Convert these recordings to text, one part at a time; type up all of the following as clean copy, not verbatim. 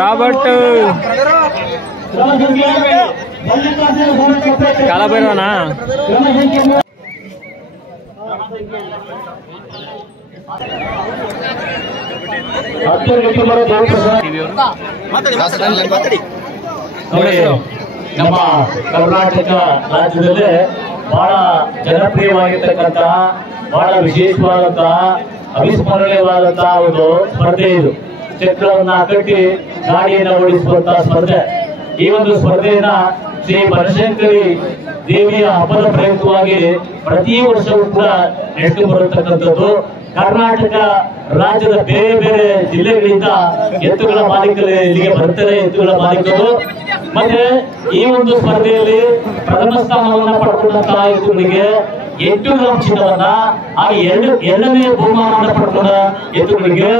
Robert ಕಾಲಭೈರವನಾ ನಮ್ಮ ಕರ್ನಾಟಕ ರಾಜ್ಯದಲ್ಲಿ ಬಹಳ ಜನಪ್ರಿಯವಾಗಿರ್ತಕ್ಕಂತಹ ಬಹಳ ವಿಶೇಷವಾದಂತಹ ಅವಿಸ್ಮರಣೀಯವಾದಂತಹ ಒಂದು ಸ್ಪರ್ಧೆ ಇದು. ಚಕ್ರವನ್ನ ಕಟ್ಟಿ ಗಾಡಿಯನ್ನು ಓಡಿಸುವಂತಹ ಸ್ಪರ್ಧೆ. ಈ ಒಂದು ಸ್ಪರ್ಧೆಯನ್ನ ಶ್ರೀ ಬನಶಂಕರಿ ದೇವಿಯ ಹಬ್ಬದ ಪ್ರಯುಕ್ತವಾಗಿ ಪ್ರತಿ ವರ್ಷವೂ ಕೂಡ ನಡೆದು ಬರತಕ್ಕಂಥದ್ದು. ಕರ್ನಾಟಕ ರಾಜ್ಯದ ಬೇರೆ ಬೇರೆ ಜಿಲ್ಲೆಗಳಿಂದ ಎತ್ತುಗಳ ಮಾಲೀಕರು ಇಲ್ಲಿಗೆ ಬರ್ತಾರೆ. ಎತ್ತುಗಳ ಮಾಲೀಕರು ಮತ್ತೆ ಈ ಒಂದು ಸ್ಪರ್ಧೆಯಲ್ಲಿ ಪ್ರಥಮ ಸ್ಥಾನವನ್ನ ಪಡ್ಕೊಂಡಂತಹ ಎತ್ತುಗಳಿಗೆ 8 ಗ್ರಾಂ ಚಿನ್ನವನ್ನ, ಹಾಗೆ ಎರಡನೇ ಬಹುಮಾನವನ್ನ ಪಡ್ಕೊಂಡ ಎತ್ತುಗಳಿಗೆ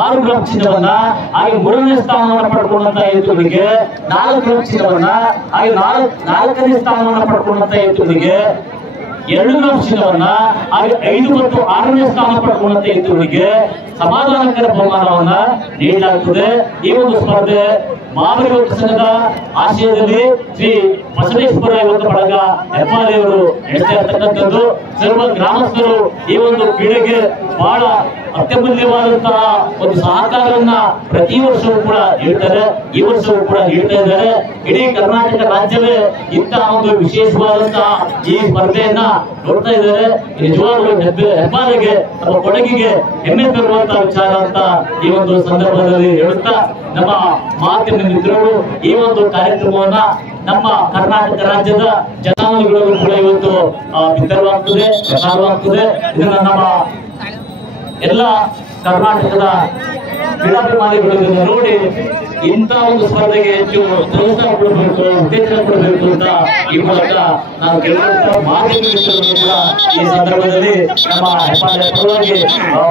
6 ಗ್ರಾಂ ಚಿನ್ನವನ್ನ, ಹಾಗೆ 3ನೇ ಸ್ಥಾನವನ್ನ ಪಡ್ಕೊಂಡಂತ ಎತ್ತುಗಳಿಗೆ 4 ಗ್ರಾಂ ಚಿನ್ನವನ್ನ, ಹಾಗೆ 4ನೇ ಸ್ಥಾನವನ್ನ ಪಡ್ಕೊಂಡಂತ ಎತ್ತುಗಳಿಗೆ 2 ಗ್ರಾಂ ಚಿನ್ನವನ್ನ, ಹಾಗೆ 5 ಮತ್ತು 6ನೇ ಸ್ಥಾನ ಪಡ್ಕೊಂಡಂತ ಎತ್ತುಗಳಿಗೆ ಸಮಾಧಾನಕರ ಬಹುಮಾನವನ್ನ ನೀಡಲಾಗುತ್ತದೆ. ಈ ಒಂದು ಸ್ಪರ್ಧೆ ಮಾದರಿ ಒಟ್ಟು ಸಂಘದ ಆಶಯದಲ್ಲಿ ಶ್ರೀ ಬಸವೇಶ್ವರ ಯುವಕ ಬಳಗ ಹೆಬ್ಬಾಲೆಯವರು ನಡೆಸ್ತಾ ಇರ್ತಕ್ಕಂಥದ್ದು. ಸರ್ವ ಗ್ರಾಮಸ್ಥರು ಈ ಒಂದು ಕ್ರೀಡೆಗೆ ಬಹಳ ಅತ್ಯಮೂಲ್ಯವಾದಂತಹ ಒಂದು ಸಹಕಾರವನ್ನ ಪ್ರತಿ ವರ್ಷವೂ ಕೂಡ ನೀಡ್ತಾರೆ. ಈ ವರ್ಷವೂ ಕೂಡ ನೀಡ್ತಾ ಇದ್ದಾರೆ. ಇಡೀ ಕರ್ನಾಟಕ ರಾಜ್ಯವೇ ಇಂತಹ ಒಂದು ವಿಶೇಷವಾದಂತಹ ಈ ಸ್ಪರ್ಧೆಯನ್ನ ನೋಡ್ತಾ ಇದ್ದಾರೆ. ನಿಜವಾಗ್ಲೂ ಹೆಬ್ಬಾಲೆಗೆ ನಮ್ಮ ಕೊಡಗಿಗೆ ಹೆಮ್ಮೆ ತರುವಂತಹ ವಿಚಾರ ಅಂತ ಈ ಒಂದು ಸಂದರ್ಭದಲ್ಲಿ ಹೇಳುತ್ತಾ, ನಮ್ಮ ಮಾಧ್ಯಮ ಮಿತ್ರರು ಈ ಒಂದು ಕಾರ್ಯಕ್ರಮವನ್ನ ನಮ್ಮ ಕರ್ನಾಟಕ ರಾಜ್ಯದ ಜನಾಂಗಗಳು ಕೂಡ ಇವತ್ತು ಬಿತ್ತರವಾಗ್ತದೆ, ಪ್ರಸಾರವಾಗ್ತದೆ. ಇದನ್ನ ನಮ್ಮ ಎಲ್ಲ ಕರ್ನಾಟಕದ ಕ್ರೀಡಾಭಿಮಾನಿಗಳು ಇದನ್ನು ನೋಡಿ ಇಂಥ ಒಂದು ಸ್ಪರ್ಧೆಗೆ ಹೆಚ್ಚು ಪ್ರೋತ್ಸಾಹ ಕೊಡಬೇಕು, ಉತ್ತೇಜನ ಕೊಡಬೇಕು ಅಂತ ಈ ಮೂಲಕ ನಾವು ಕೆಲವು ಮಾಧ್ಯಮ ಮಿತ್ರರನ್ನು ಕೂಡ ಈ ಸಂದರ್ಭದಲ್ಲಿ ನಮ್ಮ ಹೆಬ್ಬಾಲೆ ಪರವಾಗಿ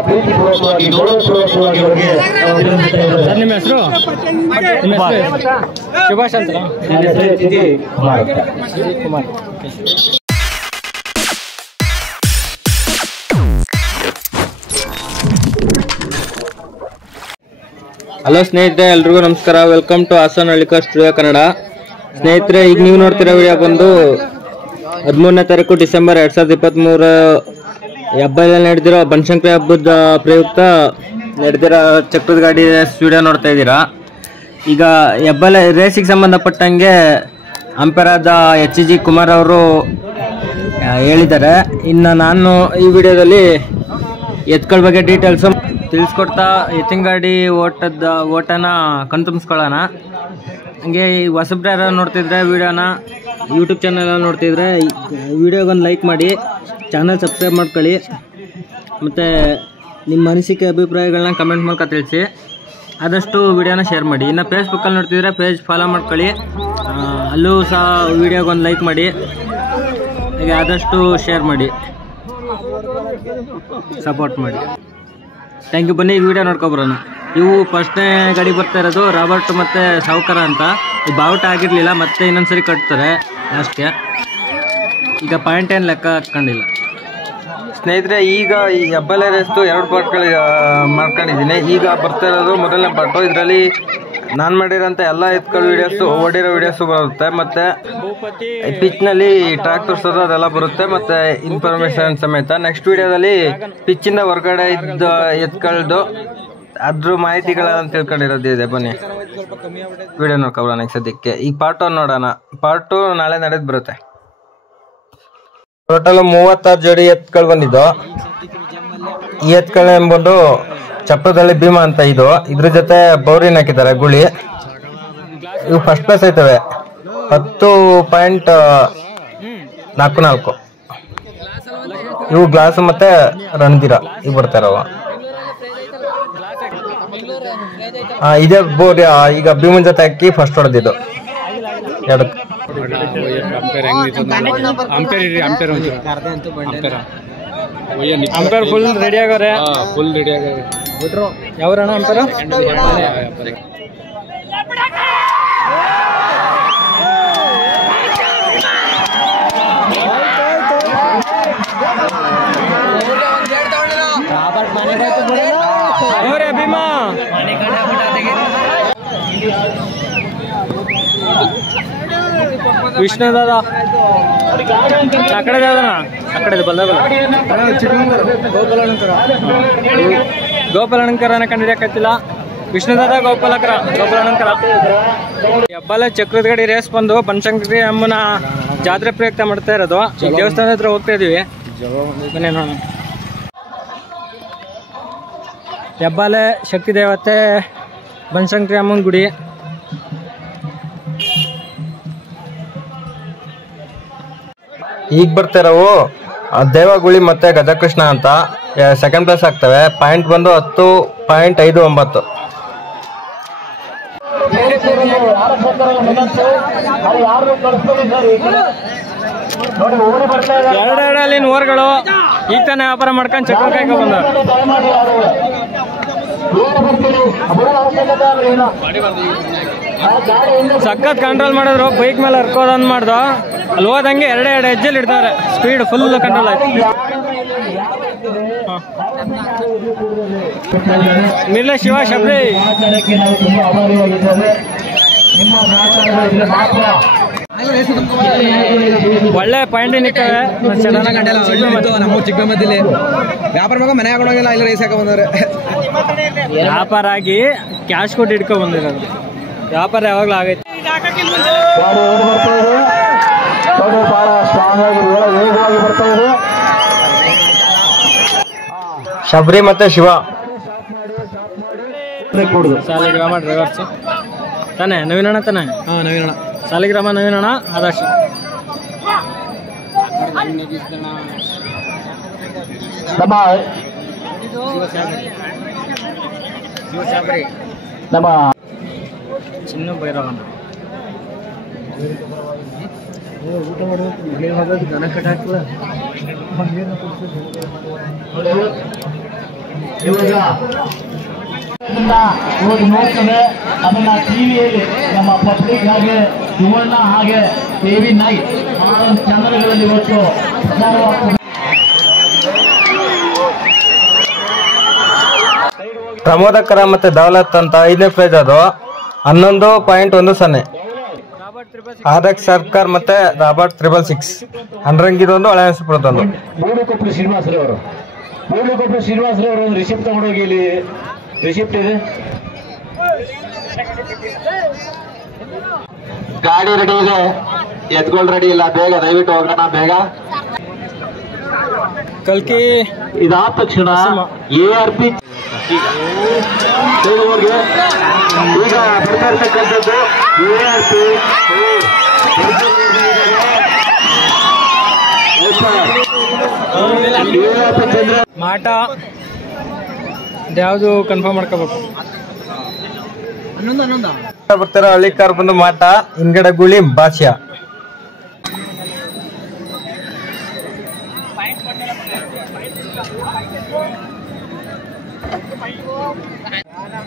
ಪ್ರೀತಿಪೂರ್ವಕವಾಗಿ ಗೌರವಪೂರ್ವಕವಾಗಿ ಅವರಿಗೆ ಅಭಿನಂದಿಸ್ತಾ ಇದ್ದಾರೆ. ಸರ್, ನಿಮ್ಮ ಹೆಸರು? ಸುಭಾಷ್ ಅಂತ. ನನ್ನ ಹೆಸರು ತಿಥಿ ಕುಮಾರ್. ಹಲೋ ಸ್ನೇಹಿತರೆ, ಎಲ್ರಿಗೂ ನಮಸ್ಕಾರ. Welcome to Hassan Hallikar studio Kannada. ಸ್ನೇಹಿತರೆ, ಈಗ ನೀವು ನೋಡ್ತಿರೋ ವಿಡಿಯೋ ಬಂದು 13ನೇ ತಾರೀಕು ಡಿಸೆಂಬರ್ 2023 ಹೆಬ್ಬಾಲೆಯಲ್ಲಿ ನಡೆದಿರೋ ಬನಶಂಕರಿ ಹಬ್ಬದ ಪ್ರಯುಕ್ತ ನಡೆದಿರೋ ಚಕ್ರದ ಗಾಡಿ ರೇಸ್ ವಿಡಿಯೋ ನೋಡ್ತಾ ಇದ್ದೀರಾ. ಈಗ ಹೆಬ್ಬಾಲೆ ರೇಸಿಗೆ ಸಂಬಂಧಪಟ್ಟಂಗೆ ಅಂಪೈರ್ ಆದ HG ಕುಮಾರ್ ಅವರು ಹೇಳಿದ್ದಾರೆ. ಇನ್ನು ನಾನು ಈ ವಿಡಿಯೋದಲ್ಲಿ ಎತ್ಗಳ ಬಗ್ಗೆ ಡೀಟೇಲ್ಸು ತಿಳಿಸ್ಕೊಡ್ತಾ ಎತ್ತಿನ ಗಾಡಿ ಓಟನ ಕಣ್ತುಂಬಿಸ್ಕೊಳ್ಳೋಣ. ಹಂಗೆ ಹೊಸಬ್ರು ಯಾರು ನೋಡ್ತಿದ್ರೆ ವಿಡಿಯೋನ ಯೂಟ್ಯೂಬ್ ಚಾನಲ್ ನೋಡ್ತಿದ್ರೆ ವಿಡಿಯೋಗೊಂದು ಲೈಕ್ ಮಾಡಿ, ಚಾನಲ್ ಸಬ್ಸ್ಕ್ರೈಬ್ ಮಾಡ್ಕೊಳ್ಳಿ, ಮತ್ತು ನಿಮ್ಮ ಅನಿಸಿಕೆ ಅಭಿಪ್ರಾಯಗಳನ್ನ ಕಮೆಂಟ್ ಮೂಲಕ ತಿಳಿಸಿ. ಆದಷ್ಟು ವಿಡಿಯೋನ ಶೇರ್ ಮಾಡಿ. ಇನ್ನು ಫೇಸ್ಬುಕ್ಕಲ್ಲಿ ನೋಡ್ತಿದ್ರೆ ಪೇಜ್ ಫಾಲೋ ಮಾಡ್ಕೊಳ್ಳಿ, ಅಲ್ಲೂ ಸಹ ವಿಡಿಯೋಗೊಂದು ಲೈಕ್ ಮಾಡಿ, ಹಾಗೆ ಆದಷ್ಟು ಶೇರ್ ಮಾಡಿ, ಸಪೋರ್ಟ್ ಮಾಡಿ. Thank you. ಬನ್ನಿ ವಿಡಿಯೋ ನೋಡ್ಕೊಬರೋಣ. ಇವು ಫಸ್ಟ್ನೇ ಗಾಡಿ ಬರ್ತಾ ಇರೋದು ರಾಬರ್ಟ್ ಮತ್ತು ಸಾವುಕಾರ ಅಂತ. ಈ ಬಾವುಟ ಆಗಿರಲಿಲ್ಲ, ಮತ್ತೆ ಇನ್ನೊಂದ್ಸರಿ ಕಟ್ತಾರೆ ಲಾಸ್ಟ್ಗೆ. ಈಗ ಪಾಯಿಂಟ್ ಏನು ಲೆಕ್ಕ ಹಾಕ್ಕೊಂಡಿಲ್ಲ. ಸ್ನೇಹಿತರೆ, ಈಗ ಈ ಹೆಬ್ಬಾಲೆ ರೇಸ್ದು 2 ಪಾರ್ಟ್ಗಳು ಮಾಡ್ಕೊಂಡಿದ್ದೀನಿ. ಈಗ ಬರ್ತಾ ಇರೋದು ಮೊದಲನೇ ಪಾರ್ಟು. ಇದರಲ್ಲಿ ನಾನು ಮಾಡಿರೋಂಥ ಎಲ್ಲ ಎತ್ಗಳ ವೀಡಿಯೋಸು, ಓಡಿರೋ ವೀಡಿಯೋಸು ಬರುತ್ತೆ, ಮತ್ತು ಪಿಚ್ನಲ್ಲಿ ಟ್ರ್ಯಾಕ್ ತೋರಿಸೋದು ಅದೆಲ್ಲ ಬರುತ್ತೆ, ಮತ್ತು ಇನ್ಫಾರ್ಮೇಷನ್ ಸಮೇತ. ನೆಕ್ಸ್ಟ್ ವೀಡಿಯೋದಲ್ಲಿ ಪಿಚ್ಚಿಂದ ಹೊರಗಡೆ ಇದ್ದ ಎತ್ಗಳದ್ದು ಅದ್ರ ಮಾಹಿತಿಗಳನ್ನ ತಿಳ್ಕೊಂಡಿರೋದು ಇದೆ. ಬನ್ನಿ ವಿಡಿಯೋ ನೋಡ್ಕೊಬೋಣ. ಈಗ ಸದ್ಯಕ್ಕೆ ಈಗ ಪಾರ್ಟ್ 1 ನೋಡೋಣ. ಪಾರ್ಟ್ 2 ನಾಳೆ ನಡೆದು ಬರುತ್ತೆ. ಟೋಟಲ್ 36 ಜೋಡಿ ಎತ್ಗಳು ಬಂದಿದ್ದು. ಈ ಎತ್ಗಳು ಎಂಬುದು ಚಪ್ರದಲ್ಲಿ ಭೀಮಾ ಅಂತ. ಇದ್ರ ಜೊತೆ ಬೌರಿನ ಹಾಕಿದ್ದಾರೆ, ಗುಳಿ. ಇವು ಫಸ್ಟ್ ಪ್ಲೇಸ್ ಆಯ್ತವೆ, 10.44. ಇವು ಗ್ಲಾಸ್ ಮತ್ತೆ ರಣಧೀರ ಇವು ಬರ್ತಾರವ. ಇದೇ ಬೋರ್ ಈಗ ಭೀಮನ್ ಜೊತೆ ಹಾಕಿ ಫಸ್ಟ್ ಹೊಡೆದಿದ್ದು. ಅಂಪೈರ್ ಫುಲ್ ರೆಡಿ ಆಗವ್ರೆ. ಯಾವ್ರಣ ಅಂಪೈರ್? ಭೀಮಾ ವಿಷ್ಣು ದಾದ ಆ ಕಡೆ ಯಾವ್ದಣ್ಣ ಆ ಕಡೆ ಬಲ್ಲ ಗೋಪಾಲನಕರನ ಕಂಡಿಡಿಯಕತ್ತಿಲ್ಲ. ವಿಷ್ಣುದಾದ ಗೋಪಾಲನಕರ ಹೆಬ್ಬಾಲೆ ಚಕ್ರದ ಗಾಡಿ ರೇಸ್ ಬಂದು ಬನಶಂಕರಿ ಅಮ್ಮನ ಜಾತ್ರೆ ಪ್ರಯುಕ್ತ ಮಾಡ್ತಾ ಇರೋದು. ಈ ದೇವಸ್ಥಾನದ ಹತ್ರ ಹೋಗ್ತಾ ಇದೀವಿ, ಬನ್ನಿ ನೋಡೋಣ. ಹೆಬ್ಬಾಲೆ ಶಕ್ತಿ ದೇವತೆ ಬನಶಂಕರಿ ಅಮ್ಮನ ಗುಡಿ. ಈಗ ಬರ್ತಿರೋವು ದೇವಗುಳಿ ಮತ್ತೆ ಗಜಕೃಷ್ಣ ಅಂತ ಸೆಕೆಂಡ್ ಪ್ಲೇಸ್ ಆಗ್ತವೆ. ಪಾಯಿಂಟ್ ಬಂದು 10.59. ಎರಡಲ್ಲಿ ಓರ್ಗಳು ಈಗ ತಾನೇ ವ್ಯಾಪಾರ ಮಾಡ್ಕೊಂಡು ಚಕ್ರ ಕಾಯ್ಕೊ ಬಂದ. ಸಖತ್ ಕಂಟ್ರೋಲ್ ಮಾಡಿದ್ರು, ಬೈಕ್ ಮೇಲೆ ಹರ್ಕೋದಂದ್ ಮಾಡ್ದು. ಅಲ್ಲಿ ಹೋದಂಗೆ ಎರಡು ಹೆಜ್ಜೆಲಿ ಇಡ್ತಾರೆ, ಸ್ಪೀಡ್ ಫುಲ್ ಕಂಟ್ರೋಲ್ ಆಯ್ತು. ಮಿರ್ಲೆ ಶಿವ ಶಬರಿ ಒಳ್ಳೆ ಪಾಯಿಂಟ್ ನಿಕ್ಕವೆ. ನಮ್ಮ ಚಿಕ್ಕಮಂದಿಲಿ ವ್ಯಾಪಾರ ಮಗ ಮನೆ ಹಾಕೊಂಡೋಗಿಲ್ಲ, ಇಲ್ಲಿ ರೇಸ್ ಹಾಕ ಬಂದವ್ರೆ. ವ್ಯಾಪಾರ ಆಗಿ ಕ್ಯಾಶ್ ಕೊಟ್ಟು ಇಟ್ಕೊ ಬಂದಿರೋದು. ವ್ಯಾಪಾರ ಯಾವಾಗ್ಲೂ ಆಗೈತೆ. ಶಬರಿ ಮತ್ತೆ ಶಿವ ಸಾಲಿಗ್ರಾಮ ಡ್ರೈವರ್ಸ್ ತಾನೆ, ನವೀನಣ್ಣ ತಾನೆ. ನವೀನಣ್ಣ ಸಾಲಿಗ್ರಾಮ ನವೀನಣ್ಣ ಆದರ್ಶ. ಚಿನ್ನ ಭೈರವಣ್ಣ ಊಟ ಮಾಡೋದು ದನ ಕಟ್ಟಾಕಲ್ಲ. ಇವಾಗ ನೋಡ್ತದೆ ಅದನ್ನ ಟಿವಿಯಲ್ಲಿ ನಮ್ಮ ಪಬ್ಲಿಕ್ ಹಾಗೆ ಸುವರ್ಣ ಹಾಗೆ ಟಿವಿ ನೈಟ್ ಚಾನಲ್ಗಳಲ್ಲಿ ಇವತ್ತು ಪ್ರಮೋದಕರ ಮತ್ತೆ ದೌಲತ್ ಅಂತ 5ನೇ ಪ್ರೈಸ್ ಅದು 11.10. RX ಸರ್ಕಾರ್ ಮತ್ತೆ ರಾಬರ್ಟ್ 666 ಅಂಡ್ರಂಗಿದೊಂದು ಹಳೆ ಹೆಸರುದೊಂದು. ಮೂಡುಕೊಪ್ಪಲು ಶ್ರೀನಿವಾಸರವರು ಒಂದು ರಿಸಿಪ್ಟ್ ತಗೊಂಡೋಗಿ, ಇಲ್ಲಿ ರಿಸಿಪ್ಟ್ ಇದೆ. ಗಾಡಿ ರೆಡಿ ಇದೆ, ಎತ್ಗಳು ರೆಡಿ ಇಲ್ಲ, ಬೇಗ ದಯವಿಟ್ಟು ಹೋಗೋಣ ಬೇಗ. ಕಲ್ಕಿ ಇದಾದ ತಕ್ಷಣ ARP ಈಗ ಬರ್ತಾ ಇರ್ತಕ್ಕಂಥದ್ದು ARP ಮಾಟ ಯಾವುದು ಕನ್ಫರ್ಮ್ ಮಾಡ್ಕೋಬೇಕು. ಬರ್ತಾರ ಹಳ್ಳಿ ಕಾರ್ ಬಂದು ಮಾಟ, ಹಿಂದ್ಗಡೆ ಗುಳಿ ಭಾಷ್ಯ.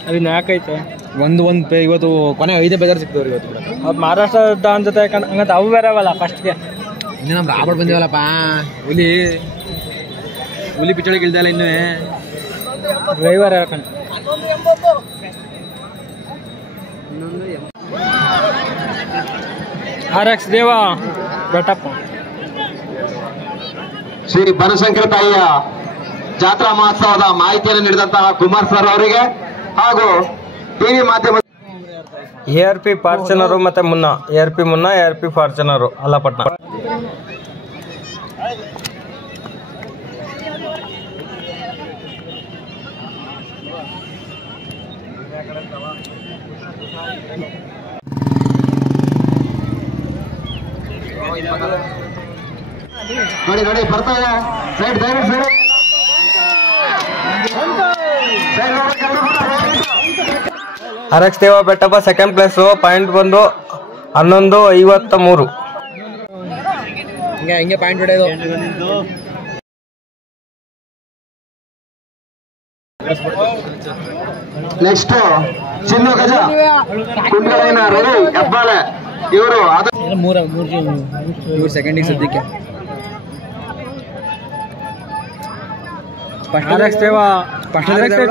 ಅದನ್ನ ಯಾಕೈತೆ ಒಂದು ಇವತ್ತು ಕೊನೆ 5 ಬೇಜಾರು ಸಿಕ್ತವ್ರಿ ಇವತ್ತು. ಅದು ಮಹಾರಾಷ್ಟ್ರದ ಅನ್ಸುತ್ತೆ, ಹಂಗಂತ ಅವು ಬೇರೆ ಅವಲ್ಲ ಫಸ್ಟ್ಗೆ. ಇನ್ನು ನಮ್ ರಾಬರ್ಟ್ ಬಂದಿವಲ್ಲಪ್ಪ, ಹುಲಿ ಪಿಚ್ಚಳಿಗೆ ಇಲ್ದಲ್ಲ ಇನ್ನೂ. ಡ್ರೈವರ್ ಯಾಕಂತ RX ದೇವ ಬೆಟ್ಟಪ್ಪ. ಶ್ರೀ ಬನಶಂಕರ ತಾಯಿಯ ಜಾತ್ರಾ ಮಹೋತ್ಸವದ ಮಾಹಿತಿಯನ್ನು ನೀಡಿದಂತಹ ಕುಮಾರ್ ಸರ್ ಅವರಿಗೆ ಹಾಗೂ ಟಿವಿ ಮಾಧ್ಯಮ ARP ಫಾರ್ಚುನರು ಮತ್ತೆ ARP ಮುನ್ನ ARP ಫಾರ್ಚುನರು ಅಲ್ಲಪಟ್ನ. ನೋಡಿ ಬರ್ತಾ ಇದೆ. ಸೈಡ್ ದಯವಿಟ್ಟು RX ದೇವ ಬೆಟ್ಟಪ್ಪ ಸೆಕೆಂಡ್ ಪ್ಲೇಸ್, ಪಾಯಿಂಟ್ ಬಂದು 11.53. ಹಿಂಗೆ ಪಾಯಿಂಟ್ ಹೊಡೆಯೋದು. ನೆಕ್ಸ್ಟ್ ಚಿನ್ನು ಗಜ ಕುಂಡಲಿನ ರವಿ ಹೆಬ್ಬಾಳೆ ಇವರು ಸೆಕೆಂಡಿಗೆ ಸದ್ಯಕ್ಕೆ.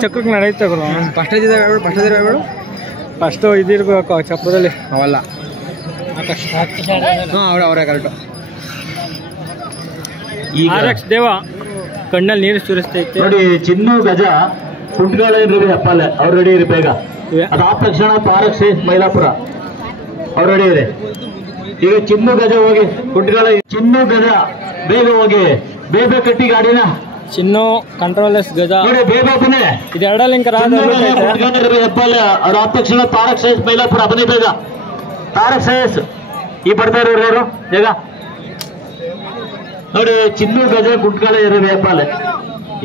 ಚಕ್ರಕ್ಕೆ ನಡೆಯುತ್ತೆ ಗುರು. ಫಸ್ಟ್ ಇದಿರ್ಬೇಕು ಚಪ್ರದಲ್ಲಿ ಅವಲ್ಲ. ಅವರೇ ಕರೆಕ್ಟು. ಈಗ ದೇವ ಕಣ್ಣಲ್ಲಿ ನೀರು ಸುರಿಸ್ತೈತೆ ನೋಡಿ, ಚಿನ್ನು ಗಜ ಕುಂಟ್ಗಾಳ ಹಪ್ಪಲೆ ಅವ್ರು ರೆಡಿ ಇರಿ ಬೇಗ. ಅದಾದ ತಕ್ಷಣ ತಾರಕ್ ಶೇಷ್ ಮೈಲಾಪುರ ಅವ್ರು ರೆಡಿ ಇದೆ. ಈಗ ಚಿನ್ನು ಗಜ ಹೋಗಿ ಕುಂಟ್ಗಾಳ, ಚಿನ್ನು ಗಜ ಬೇಗ ಹೋಗಿ, ಬೇಗ ಕಟ್ಟಿ ಗಾಡಿನ. ಚಿನ್ನು ಕಂಟ್ರೋಲೆಸ್ ಗಜ ನೋಡಿ ಬೇಗ ಬನ್ನಿ. ಇದು ಎರಡ ಲಿಂಕ್ ಹೆಬ್ಬಾಲೆ ಅದಾದ ತಕ್ಷಣ ತಾರಕ್ ಶೇಷ್ ಮೈಲಾಪುರ ಬನ್ನಿ ಬೇಗ. ತಾರಕ್ ಶೇಷ್ ಈ ಬರ್ತಾ ಇರೋರು ಯಾರು ಬೇಗ ನೋಡಿ. ಚಿನ್ನು ಗಜ ಕುಂಟ್ಗಾಳ ಇರೋ ಹೆಬ್ಬಾಲೆ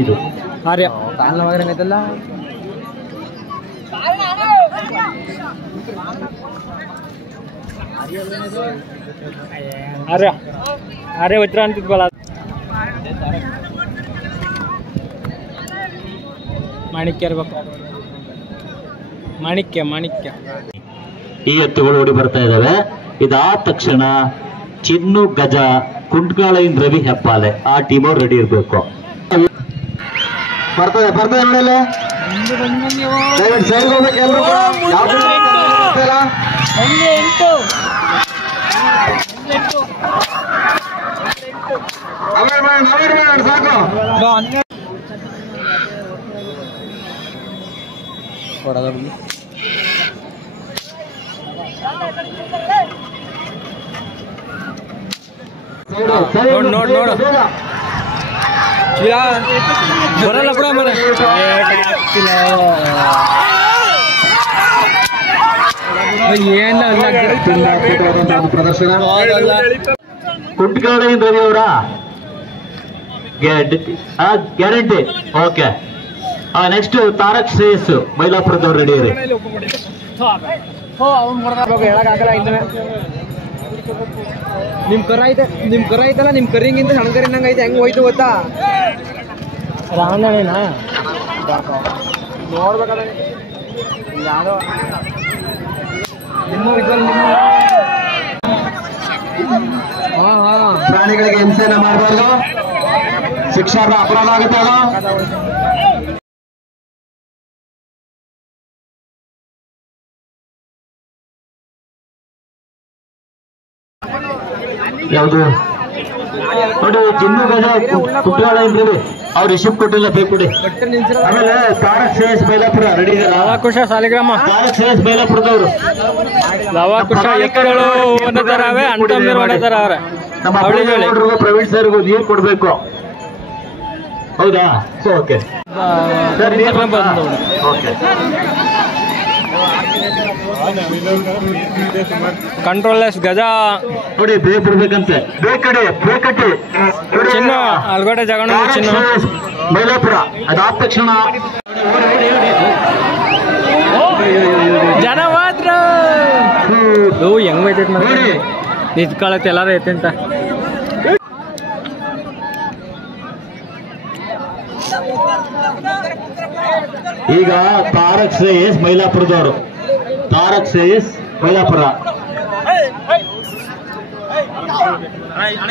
ಇದು ಆರ್ಯ ಐತಲ್ಲ. ಆರ್ಯ ಆರ್ಯ ವಜ್ರ ಅಂತಿದ್ವಲ್ಲ. ಮಾಣಿಕ್ಯ ಇರ್ಬೇಕು. ಮಾಣಿಕ್ಯ ಈ ಎತ್ತುಗಳು ಓಡಿ ಬರ್ತಾ ಇದಾವೆ. ಇದಾದ ತಕ್ಷಣ ಚಿನ್ನು ಗಜ ಕುಂಟ್ಗಾಳ ಇನ್ ರವಿ ಹೆಬ್ಬಾಲೆ ಆ ಟೀಮ್ ಅವ್ರು ರೆಡಿ ಇರ್ಬೇಕು. ಬರ್ತದೆ ನೋಡಲ್ಲ, ಸೈಡ್ ಹೋಗ್ಬೇಕು ಎಲ್ರು. ಸಾಕು ನೋಡು ಬರಲ್ಲ ಕೂಡ ಮರ. ಪ್ರದರ್ಶನ ಕುಂಟ್ಗಾಳ ಇನ್ ರವಿ ಅವರ guarantee. Okay, next Tarak Shreyas ಮೈಲಾಪುರದವ್ರು ರೆಡಿ ಇರಿ. ನಿಮ್ ಕರ ಐತಲ್ಲ, ನಿಮ್ ಕರಿಂಗಿಂತ ಸಣ್ಣ ಕರಿಂದಂಗ ಐತೆ. ಹೆಂಗ್ ಹೋಯ್ತು ಗೊತ್ತಾ? ರಾವಣನೇನಾ ನೋಡ್ಬೇಕಲ್ಲ ಯಾರೋ ಪ್ರಾಣಿಗಳಿಗೆ ಹಿಂಸೆನ ಮಾಡಬಾರ್ದು, ಶಿಕ್ಷಾರ್ಹ ಅಪರಾಧ ಆಗುತ್ತೆ. ಯಾವುದು ನೋಡಿ, ಚಿನ್ನು ಗಜ ಕುಟ್ಟಾಳ ಇದ್ರಿ ಅವ್ರು ರಿಷಿಪ್ ಕೊಟ್ಟಿಲ್ಲ, ಬೇಕು ಕೊಡಿ. ಆಮೇಲೆ ತಾರಕ್ ಶ್ರೇಯಸ್ ಮೈಲಾಪುರ ರೆಡಿ ಇದಾರ. ಲವಾಕುಶ ಸಾಲಿಗ್ರಾಮ ತಾರಕ್ ಶ್ರೇಯಸ್ ಮೈಲಾಪುರದವರು ಲವಾಕುಶ ಎತ್ತುಗಳು ಒಂದರಾವೆ ಅಂತಂದಿರು ಒಂದರಾವೆ. ನಮ್ಮ ಪ್ರವೀಣ್ ಸರ್ಗೂ ನೀರು ಕೊಡ್ಬೇಕು. ಹೌದಾ? Okay okay. ಕಂಟ್ರೋಲೆಸ್ ಗಜ ನೋಡಿ ಬ್ರೇಕ್ ಬಿಡ್ಬೇಕಂತೆ. ಬ್ರೇಕ್ ಕಟ್ಟಿ ಚಿನ್ನು ಅಲ್ಗಡೆ ಜಗಣ ಚಿನ್ನು ಮೈಲಾಪುರ. ಅದಾದ ತಕ್ಷಣ ಜನ ಮಾತ್ರ ಹೆಂಗ್ ಬೈತೈತ್ ನೋಡಿ, ನಿಂತ್ಕೊಳತ್ತೆ ಎಲ್ಲಾರು ಐತೆ ಅಂತ. ಈಗ ತಾರಕ್ ಶ್ರೇಯಸ್ ಮೈಲಾಪುರದವರು, ತಾರಕ್ ಶ್ರೇಯಸ್ ಮೈಲಾಪುರ.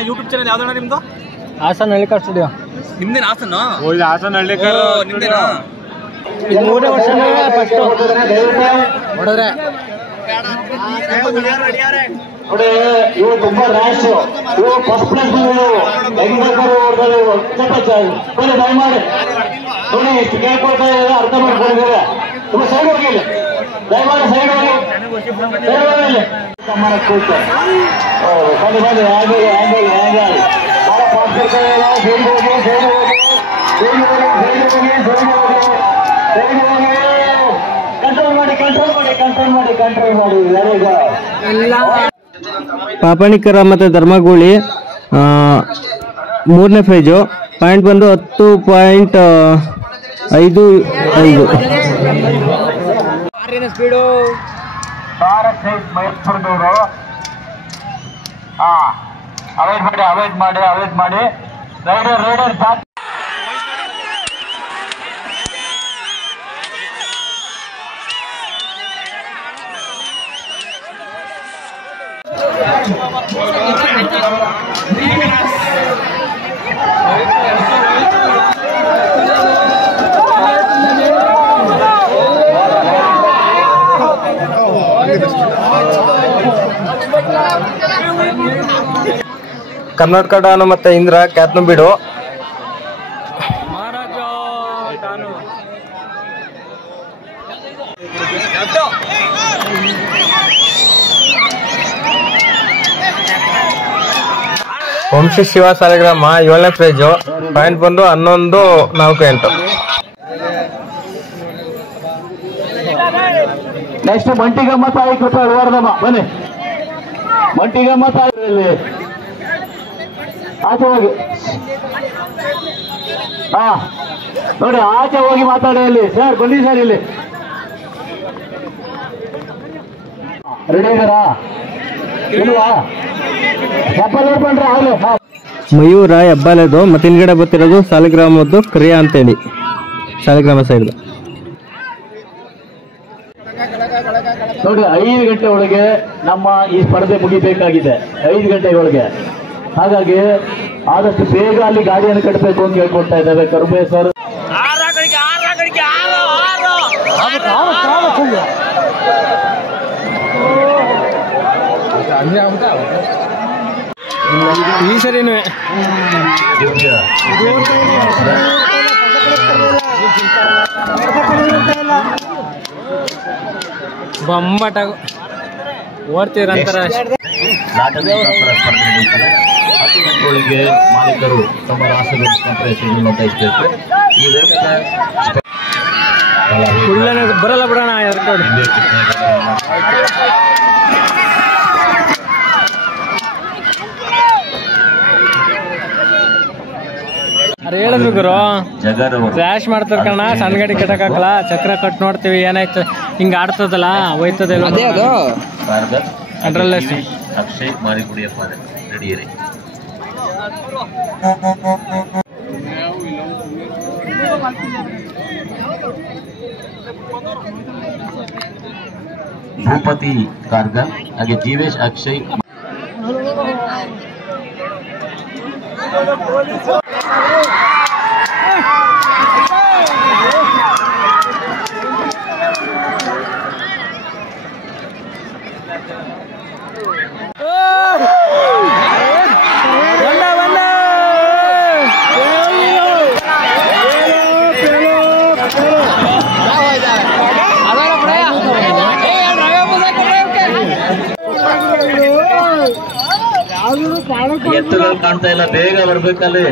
ಯೂಟ್ಯೂಬ್ ಚಾನಲ್ ಯಾವ್ದಣ್ಣ ನಿಮ್ದು? ಹಾಸನ್ ಹಳ್ಳಿಕಾರ್ ಸ್ಟುಡಿಯೋ. ನಿಮ್ದೇನ ಹಾಸನ? ಹಾಸನ್ ಹಳ್ಳಿಕಾರ್ ನಿಮ್ದೇನಾ? ಇದು 3ನೇ ವರ್ಷ ಫಸ್ಟ್ ನೋಡಿದ್ರೆ ನೋಡಿ, ಇವು ತುಂಬಾ ರ್ಯಾಶ್. ಇವು ಫಸ್ಟ್ ಪ್ಲೇಸ್ ಬನ್ನಿ ದಯಮಾಡಿ ನೋಡಿ, ಇಷ್ಟು ಕೇಳ್ಕೊಳ್ತಾ ಇದ್ದಾರೆ, ಅರ್ಥ ಮಾಡ್ಕೊಂಡಿದ್ದಾರೆ. ತುಂಬ ಸೈಡ್ ಹೋಗಿಲ್ಲ, ದಯಮಾಡಿ ಸೈಡ್ ಹೋಗಿ, ಸೈಡ್ ಹೋಗಿ ಬನ್ನಿ ಬನ್ನಿ. ಹಾಗೆ ಭಾಳ ಫಾಸ್ಟ್ ಬರ್ತಾ ಇಲ್ಲ. ಸೈಡ್ ಹೋಗಿ, ಸೈಡ್ ಹೋಗಿ, ಸೈಡ್ ಹೋಗಿ, ಸೈಡ್ ಹೋಗಿ, ಸೈಡ್ ಹೋಗಿ, ಸೈಡ್ ಹೋಗಿ. ಕಂಟ್ರೋಲ್ ಮಾಡಿ. Very good. ಪಾಪಣಿಕರ ಮತ್ತು ಧರ್ಮಗೂಳಿ 3ನೇ ಪ್ರೈಜು. ಪಾಯಿಂಟ್ ಬಂದು 10.55. ಸ್ಪೀಡು ತಾರಕ್ ಶ್ರೇಯಸ್ ಮೈಲಾಪುರದವರು ಅವಾಯ್ಡ್ ಮಾಡಿ ರೈಡರ್ ಜಾತಿ. ಕರ್ನಾಟಕ ಡಾನು ಮತ್ತೆ ಇಂದ್ರ ಕ್ಯಾತ್ನು ಬಿಡು. ವಂಶಿ ಶಿವ ಸಾಲಿಗ್ರಾಮ 7ನೇ ಪ್ರೈಜು. ಪಾಯಿಂಟ್ ಬಂದು 11-4-8. ನೆಕ್ಸ್ಟ್ ಮಂಟಿಗಮ್ಮ ತಾಯಿ ಕೃಪೆ ಅಳವಾರದಮ್ಮ ಬನ್ನಿ. ಮಂಟಿಗಮ್ಮ ತಾಯಿ ಆಚೆ ಹೋಗಿ. ಹಾ ನೋಡಿ, ಆಚೆ ಹೋಗಿ ಮಾತಾಡಿ ಅಲ್ಲಿ. ಸರ್ ಬನ್ನಿ ಸರ್, ಇಲ್ಲಿ ರೆಡಿ ಇದ್ದಾರಾ? ಇಲ್ವಾ? ಹೆಬ್ಬಲ್ ನೋಡ್ಕೊಂಡ್ರೆ ಆಗ್ಲಿ. ಮಯೂರ ಹೆಬ್ಬಾಲೆದು ಮತ್ತೆ ಹಿಂದ್ಗಡೆ ಬರ್ತಿರೋದು ಸಾಲಿಗ್ರಾಮದ್ದು ಕ್ರಿಯಾ ಅಂತೇಳಿ, ಸಾಲಿಗ್ರಾಮ ಸೈಡ್. ನೋಡಿ, 5 ಗಂಟೆ ಒಳಗೆ ನಮ್ಮ ಈ ಸ್ಪರ್ಧೆ ಮುಗಿಬೇಕಾಗಿದೆ, 5 ಗಂಟೆಗೊಳಗೆ. ಹಾಗಾಗಿ ಆದಷ್ಟು ಬೇಗ ಅಲ್ಲಿ ಗಾಡಿಯನ್ನು ಕಟ್ಟಬೇಕು ಅಂತ ಹೇಳ್ಕೊಳ್ತಾ ಇದ್ದೇವೆ ಕರುಬೆ ಸರ್. ಈ ಸರಿನೂ ಬೊಂಬಾಟ ಓಡ್ತೀರಂತಾರ. ಸ್ಪರ್ಧೆಗಳಿಗೆ ಮಾಲೀಕರು ತಮ್ಮ ರಾಷ್ಟ್ರದಲ್ಲಿ ನೋಂದಾಯಿಸಬೇಕು. ಬರಲ್ಲ ಬಿಡೋಣ. ಹೇಳಿದ್ರು ಗುರು, ಕ್ರಾಶ್ ಮಾಡ್ತಾರ ಕಣ, ಸಣ್ಣ ಗಾಡಿ ಕಟ್ಟಕ್ಕಾಗಲ್ಲ, ಚಕ್ರ ಕಟ್ ನೋಡ್ತೀವಿ ಏನಾಯ್ತು ಹಿಂಗ ಆಡ್ತದಲ್ಲ, ಹೋಯ್ತದಲ್ಲ. ಅದೇ ಅದು ಅದ್ರಲ್ಲೇ ಅಕ್ಷಯ್ ಮಾರಿಗುಡಿಯಪ್ಪ ರೆಡಿಯರಿ. ಭೂಪತಿ ಕಾರ್ಗಲ್ ಹಾಗೆ ಜೀವೇಶ್ ಅಕ್ಷಯ್. ಎತ್ತುಗಳು ಕಾಣ್ತಾ ಇಲ್ಲ, ಬೇಗ ಬರ್ಬೇಕಲ್ಲಿ,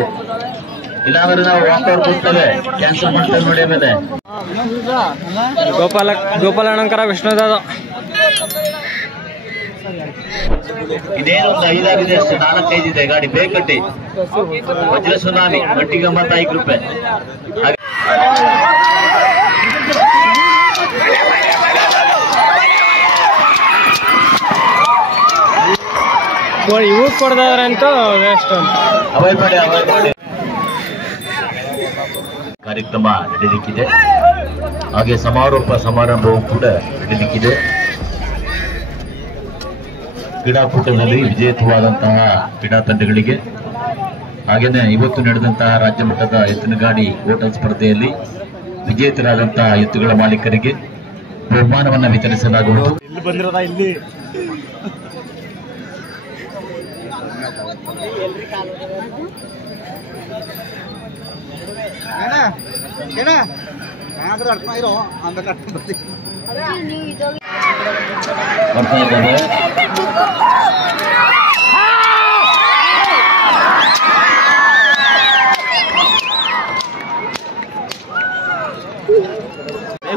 ಇಲ್ಲಾಂದ್ರೆ ನಾವು ವಾಕೌಟ್ ಹೋಗ್ತೇವೆ, ಕ್ಯಾನ್ಸಲ್ ಮಾಡ್ತೇವೆ ನೋಡಿ. ಆಮೇಲೆ ಗೋಪಾಲಣ್ಣಂಕರ ವಿಷ್ಣುದಾದ ಇದೇನೊಂದು 5-6 ಅಷ್ಟು, 4-5 ಇದೆ ಗಾಡಿ. ಬೇಕಟ್ಟಿ ವಜ್ರ ಸುನಾಮಿ ಮಂಟಿಗಮ್ಮ ತಾಯಿ ಕೃಪೆ. ಇವು ಕೊಡದವ್ರಂತೂ ವೇಸ್ಟ್. ಅವಾಯ್ಡ್ ಮಾಡಿ. ಕಾರ್ಯಕ್ರಮ ನಡೆಯಲಿಕ್ಕಿದೆ, ಹಾಗೆ ಸಮಾರೋಪ ಸಮಾರಂಭವೂ ಕೂಡ ನಡೆಯಲಿಕ್ಕಿದೆ. ಕ್ರೀಡಾಕೂಟದಲ್ಲಿ ವಿಜೇತವಾದಂತಹ ಕ್ರೀಡಾ ತಂಡಗಳಿಗೆ, ಹಾಗೇನೆ ಇವತ್ತು ನಡೆದಂತಹ ರಾಜ್ಯ ಮಟ್ಟದ ಎತ್ತಿನ ಗಾಡಿ ಓಟ ಸ್ಪರ್ಧೆಯಲ್ಲಿ ವಿಜೇತರಾದಂತಹ ಎತ್ತುಗಳ ಮಾಲೀಕರಿಗೆ ಬಹುಮಾನವನ್ನು ವಿತರಿಸಲಾಗುವುದು.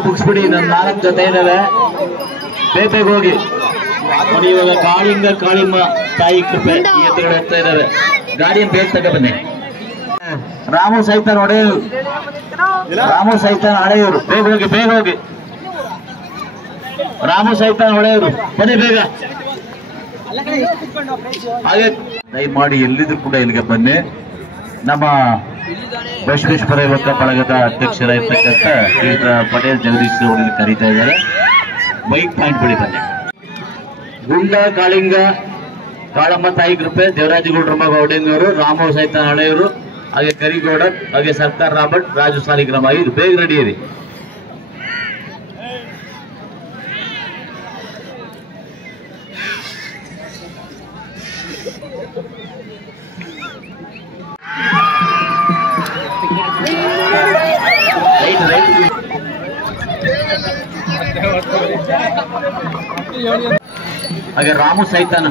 ಮುಗಿಸ್ಬಿಡಿ, ನನ್ನ 4 ಜೊತೆ ಇದ್ದಾವೆ, ಬೇಗ ಹೋಗಿ ನೋಡಿ. ಇವಾಗ ಕಾಳಿಮ್ಮ ತಾಯಿ ಕೃಪೆ ಈ ಎತ್ತುಗಳು ಹೋಗ್ತಾ ಇದ್ದಾವೆ. ಗಾಡಿಯನ್ನು ಬೇಗ ತಗೊಬನ್ನಿ. ರಾಮು ಸೈತಾನ್ ಹೊಡೆಯರು, ರಾಮು ಸೈತಾನ್ ಹಳೆಯವರು, ಬೇಗ ಹೋಗಿ. ರಾಮು ಸೈತಾನ್ ಹೊಳೆಯವರು ಬನ್ನಿ ಬೇಗ. ಹಾಗೆ ದಯಮಾಡಿ ಎಲ್ಲಿದ್ರು ಕೂಡ ಇಲ್ಲಿಗೆ ಬನ್ನಿ. ನಮ್ಮ ಬಸವೇಶ್ವರ ಯುವಕ ಬಳಗದ ಅಧ್ಯಕ್ಷರಾಗಿರ್ತಕ್ಕಂಥ ಶ್ರೀಯುತ ಪಟೇಲ್ ಜಗದೀಶ್ ಅವರು ಕರೀತಾ ಇದ್ದಾರೆ. ಬೈಕ್ ಪಾಯಿಂಟ್ ಬಳಿ ಬನ್ನಿ. ಗುಂಡ ಕಾಳಿಂಗ ಕಾಳಮ್ಮ ತಾಯಿ ಕೃಪೆ ದೇವರಾಜಗೌಡರ ಮಗ ಒಡೆಯವರು, ರಾಮು ಸೈತಾನ್ ಹಳೆಯವರು, ಹಾಗೆ ಕರಿಗೌಡ, ಹಾಗೆ ಸರ್ದಾರ್ ರಾಬರ್ಟ್, ರಾಜು ಸಾಲಿಗ್ರಾಮ. 5 ಬೇಗ ರೆಡಿ ಇರಿ. ಹಾಗೆ ರಾಮು ಸೈತಾನ್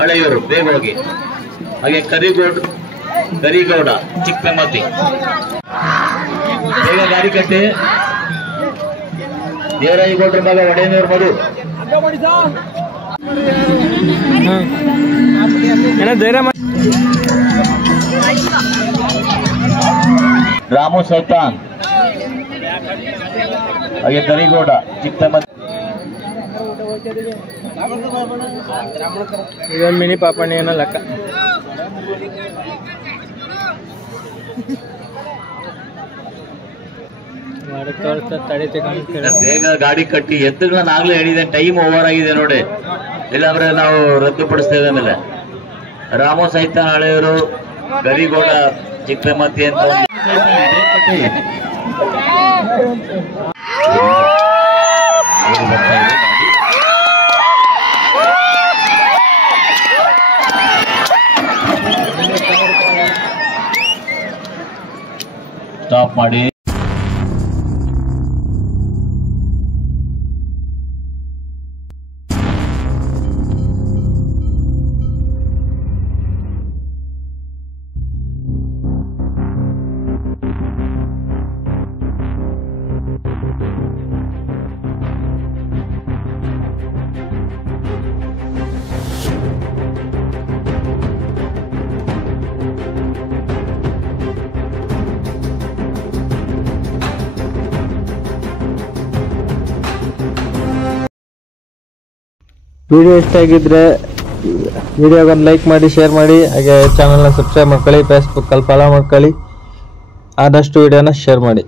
ಹಳೆಯವರು ಬೇಗ ಹೋಗಿ. ಹಾಗೆ ಕರಿಗೌಡ ಚಿಕ್ಕಮತಿ ಬೇಗ ಗಾಡಿ ಕಟ್ಟಿ. ದೇವರಾಜಗೌಡ್ರ ಮಗ ಒಡೆಯನವ್ರ ಮಧು. ರಾಮು ಸೈತಾನ್ ಹಾಗೆ ಕರಿಗೌಡ ಚಿಕ್ಕಮತಿ. ಇದೊಂದು ಮಿನಿ ಪಾಪಣಿ ಏನೋ ಲೆಕ್ಕ. ಬೇಗ ಗಾಡಿ ಕಟ್ಟಿ. ಎತ್ತುಗಳನ್ನ ಆಗ್ಲೇ ಹೇಳಿದೆ, ಟೈಮ್ ಓವರ್ ಆಗಿದೆ ನೋಡಿ, ಇಲ್ಲಾಂದ್ರೆ ನಾವು ರದ್ದುಪಡಿಸ್ತೇವೆ. ಆಮೇಲೆ ರಾಮು ಸೈತಾನ್ ಹಳೆಯವರು, ಕರಿಗೌಡ ಚಿಕ್ಕಮತಿ ಅಂತ ಸ್ಟಾಪ್ ಮಾಡಿ. ವಿಡಿಯೋ ಇಷ್ಟ ಆಗಿದ್ರೆ ವಿಡಿಯೋಗೊಂದು ಲೈಕ್ ಮಾಡಿ, ಶೇರ್ ಮಾಡಿ, ಹಾಗೆ ಚಾನಲ್ನ ಸಬ್ಸ್ಕ್ರೈಬ್ ಮಾಡ್ಕೊಳ್ಳಿ, ಫೇಸ್ಬುಕ್ಕಲ್ಲಿ ಫಾಲೋ ಮಾಡ್ಕೊಳ್ಳಿ. ಆದಷ್ಟು ವಿಡಿಯೋನ ಶೇರ್ ಮಾಡಿ.